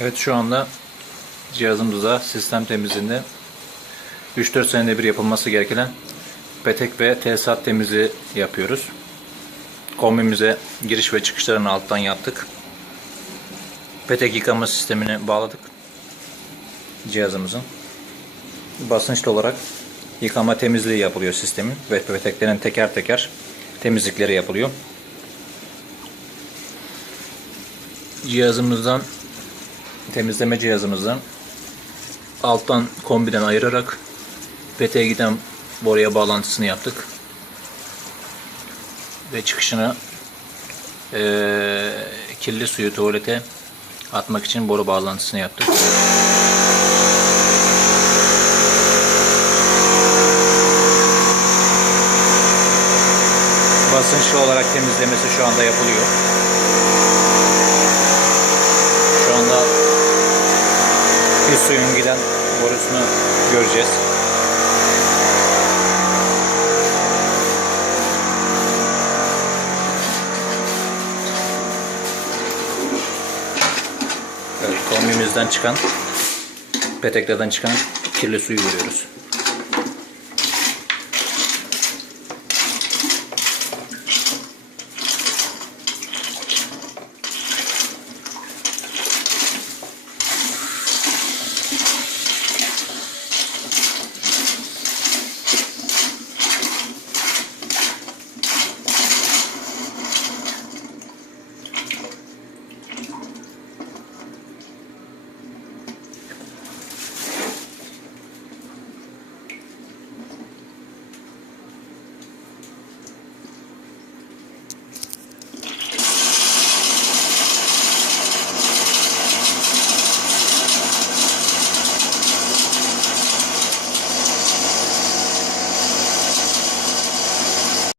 Evet şu anda cihazımızda sistem temizliğinde 3-4 senede bir yapılması gereken petek ve tesisat temizliği yapıyoruz. Kombimize giriş ve çıkışlarını alttan yaptık. Petek yıkama sistemini bağladık cihazımızın. Basınçlı olarak yıkama temizliği yapılıyor sistemin ve peteklerin teker teker temizlikleri yapılıyor. Cihazımızdan temizleme cihazımızdan alttan kombiden ayırarak peteğe giden boruya bağlantısını yaptık. Ve çıkışına eee, kirli suyu tuvalete atmak için boru bağlantısını yaptık. Basınçlı olarak temizlemesi şu anda yapılıyor. Şu anda bir suyun giden borusunu göreceğiz. Evet, kombimizden çıkan, peteklerden çıkan kirli suyu görüyoruz.